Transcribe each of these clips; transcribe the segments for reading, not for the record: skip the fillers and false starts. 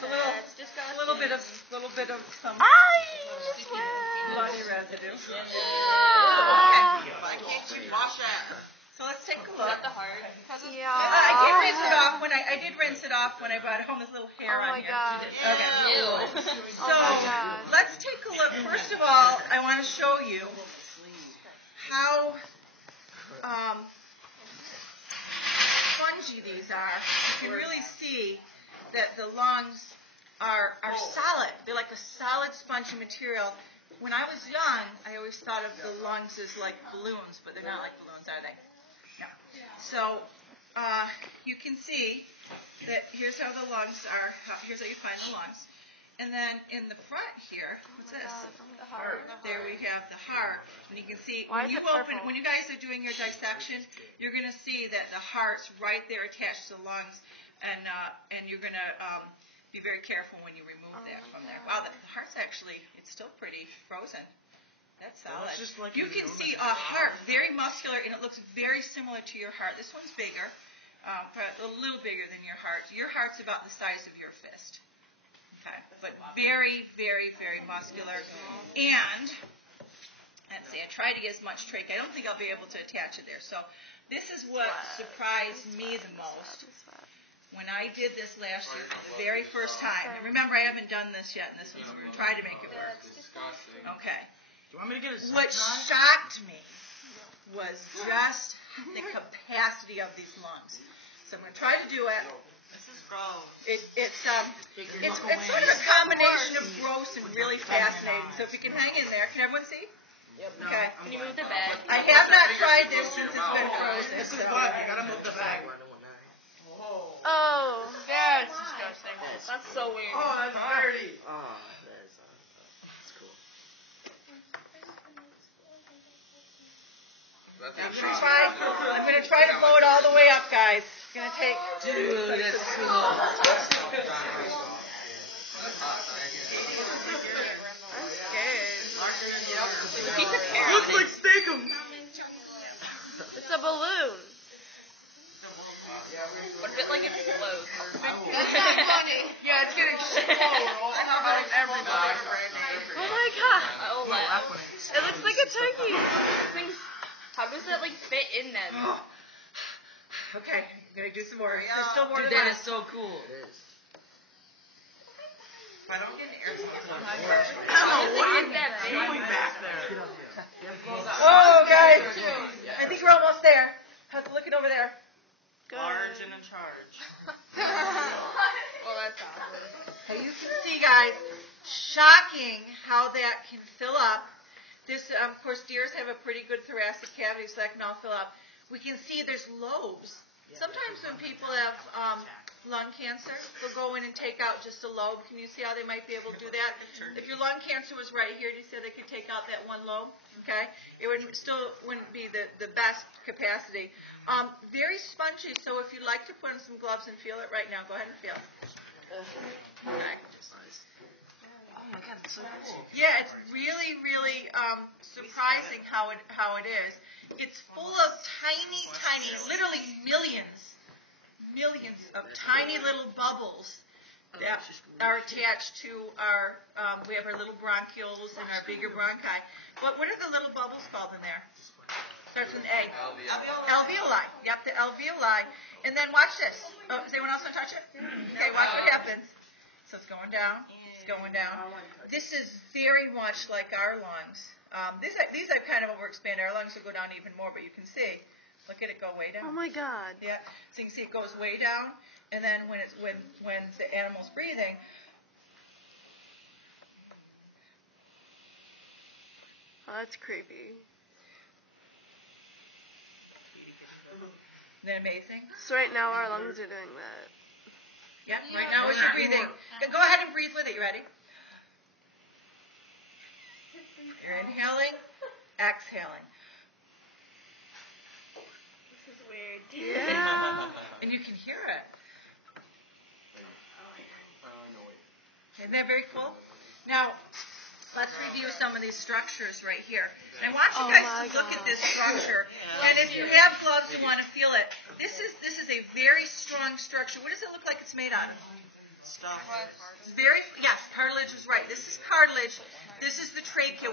Yeah, it's a little bit of some bloody residue. Okay. Why can't you wash that? So let's take a look. The heart. Yeah. I did rinse it off when I did rinse it off when I brought home. This little hair on here. Okay. So let's take a look. First of all, I want to show you how spongy these are. You can really see that the lungs are solid. They're like a solid spongy material. When I was young, I always thought of the lungs as like balloons, but they're not like balloons, are they? No. So you can see that here's how the lungs are. Here's how you find the lungs. And then in the front here, what's this? The heart. There we have the heart. And you can see when you guys are doing your dissection, you're going to see that the heart's right there attached to the lungs, and you're going to be very careful when you remove that from there. Wow, the heart's actually, it's still pretty frozen. That's solid. Like you can see a heart, very muscular, and it looks very similar to your heart. This one's bigger, a little bigger than your heart. Your heart's about the size of your fist. Okay, but very, very, very muscular. And, let's see, I tried to get as much trach. I don't think I'll be able to attach it there. So this is what surprised me the most when I did this last year, the very first time. And remember, I haven't done this yet, and this was trying to make it work. Okay. What shocked me was just the capacity of these lungs. So I'm going to try to do it. This is gross. It's sort of a combination of gross and really fascinating. So if you can hang in there, can everyone see? Yep. Okay. Can you move the bag? I have not tried this since it's been frozen. This is what you gotta move the bag. Oh, that's disgusting. That's so weird. Oh, that's dirty. Oh, that's cool. I'm gonna try to blow it all the way up, guys. It's gonna take. Dude, that's slow. Be prepared. Looks like steakum. It's a balloon. What if it like explodes? That's not funny. Yeah, it's gonna explode all over everybody. Oh my god! I'll laugh. It looks like a turkey. How does that like fit in them? Okay, I'm gonna do some more. There's still more to That that. is so cool. It is. I don't get an air Emma, what are you doing back there? Oh, guys, I think we're almost there. How's it looking over there? Good. Orange and in charge. Well, that's awesome. Hey, you can see, guys, shocking how that can fill up. This, of course, deers have a pretty good thoracic cavity, so that can all fill up. We can see there's lobes. Sometimes when people have lung cancer, they'll go in and take out just a lobe. Can you see how they might be able to do that? If your lung cancer was right here, do you see they could take out that one lobe? Okay? It wouldn't be the best capacity. Very spongy, so if you'd like to put on some gloves and feel it right now, go ahead and feel it. Okay. Oh my god, it's so cool. Yeah, it's really, really surprising how it is. It's full of tiny, literally millions of tiny little bubbles that are attached to our, we have our little bronchioles and our bigger bronchi. But what are the little bubbles called in there? Starts with an A. Alveoli. Yep, the alveoli. And then watch this. Oh, does anyone else want to touch it? Okay, watch what happens. So it's going down. It's going down. This is very much like our lungs. These are kind of overexpanded. Our lungs will go down even more, but you can see. Look at it go way down. Oh my god. Yeah. So you can see it goes way down, and then when the animal's breathing, Oh, that's creepy. isn't that amazing? So right now our lungs are doing that. Yeah. Right now as you're breathing, go ahead and breathe with it. You ready? You're inhaling, exhaling. This is weird. Yeah. And you can hear it. Isn't that very cool? Now, let's review some of these structures right here. And I want you guys to look at this structure. And if you have gloves, you want to feel it. This is a very strong structure. What does it look like it's made out of? Yes, cartilage is right. This is cartilage. This is the trachea.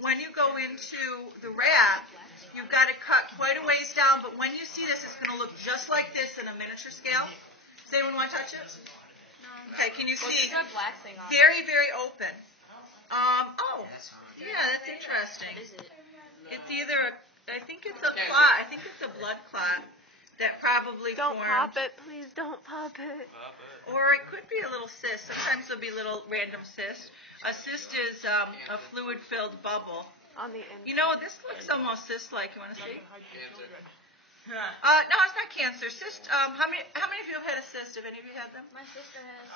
When you go into the wrap, you've got to cut quite a ways down, but when you see this, it's going to look just like this in a miniature scale. Does anyone want to touch it? No. Okay, can you see? Very, very open. Yeah, that's interesting. What is it? It's either I think it's a clot. I think it's a blood clot that probably Don't formed. pop it, please. Don't pop it. Or it could be a little cyst. Sometimes there'll be little random cysts. A cyst is a fluid-filled bubble. On the inside. You know, this looks almost cyst-like. You want to see? Cancer. No, it's not cancer. Cyst. How many of you have had a cyst? Have any of you had them? My sister has.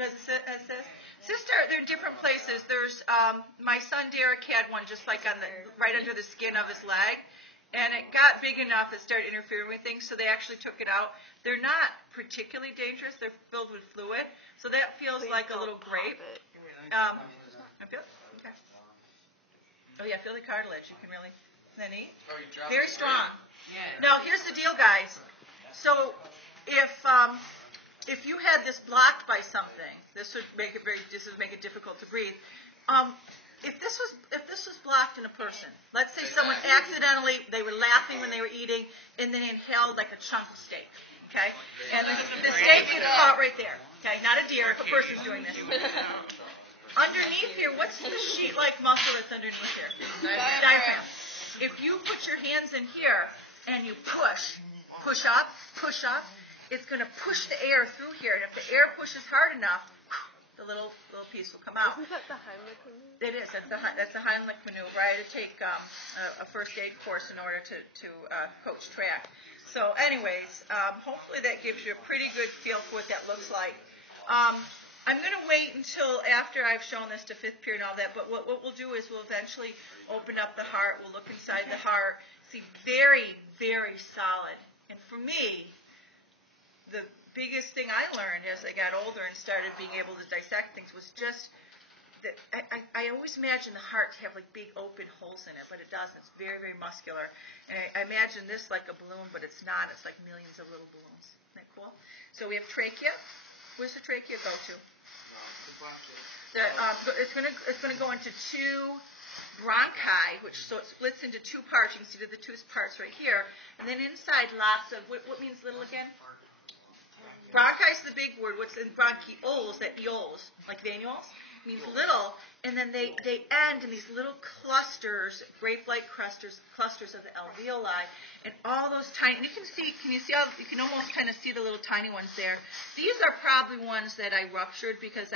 Has a cyst? Cysts they're in different places. There's my son Derek had one just like on the right under the skin of his leg. And it got big enough that it started interfering with things, so they actually took it out. They're not particularly dangerous. They're filled with fluid. So that feels like a little grape. I feel okay. Oh, yeah, feel the cartilage. You can really, isn't that neat? Very strong. Now, here's the deal, guys. So if you had this blocked by something, this would make it difficult to breathe. If this was blocked in a person, let's say someone accidentally, they were laughing when they were eating, and then inhaled like a chunk of steak, okay? And the steak is caught right there, okay? Not a deer, a person's doing this. Underneath here, what's the sheet-like muscle that's underneath here? Diaphragm. If you put your hands in here and you push up, it's going to push the air through here, and if the air pushes hard enough, the little piece will come out. Isn't that the Heimlich maneuver? It is. That's the Heimlich maneuver. I had to take a first aid course in order to coach track. So, anyways, hopefully that gives you a pretty good feel for what that looks like. I'm going to wait until after I've shown this to fifth period and all that. But what we'll do is we'll eventually open up the heart. We'll look inside the heart. See, very, very solid. And for me, the biggest thing I learned as I got older and started being able to dissect things was just that I always imagine the heart to have like big open holes in it, but it doesn't. It's very, very muscular. And I imagine this like a balloon, but it's not. It's like millions of little balloons. Isn't that cool? So we have trachea. Where's the trachea go to? It's going to go into two bronchi, so it splits into two parts. You can see the two parts right here. And then inside lots of, what means little again? Bronchi is the big word. What's in bronchioles, that eoles, like venules, means little, and then they end in these little clusters, grape-like clusters of the alveoli, and all those tiny. And you can almost kind of see the little tiny ones there. These are probably ones that I ruptured because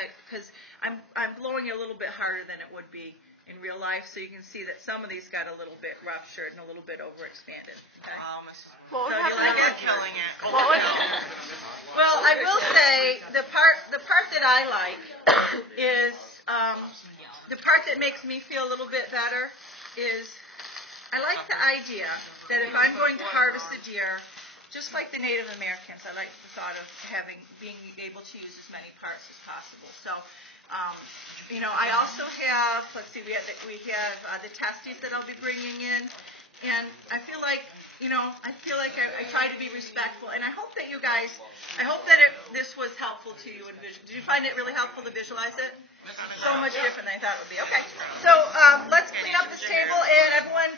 I'm blowing it a little bit harder than it would be in real life, so you can see that some of these got a little bit ruptured and a little bit overexpanded. Okay? What So would you like it? Killing it. Well, I will say the part that I like is the part that makes me feel a little bit better is I like the idea that if I'm going to harvest a deer, just like the Native Americans, I like the thought of being able to use as many parts as possible. So. I also have, let's see, we have the testes that I'll be bringing in, and I feel like, I try to be respectful, and I hope that you guys, this was helpful to you. Did you find it really helpful to visualize it? So much different than I thought it would be. Okay, so let's clean up this table, and everyone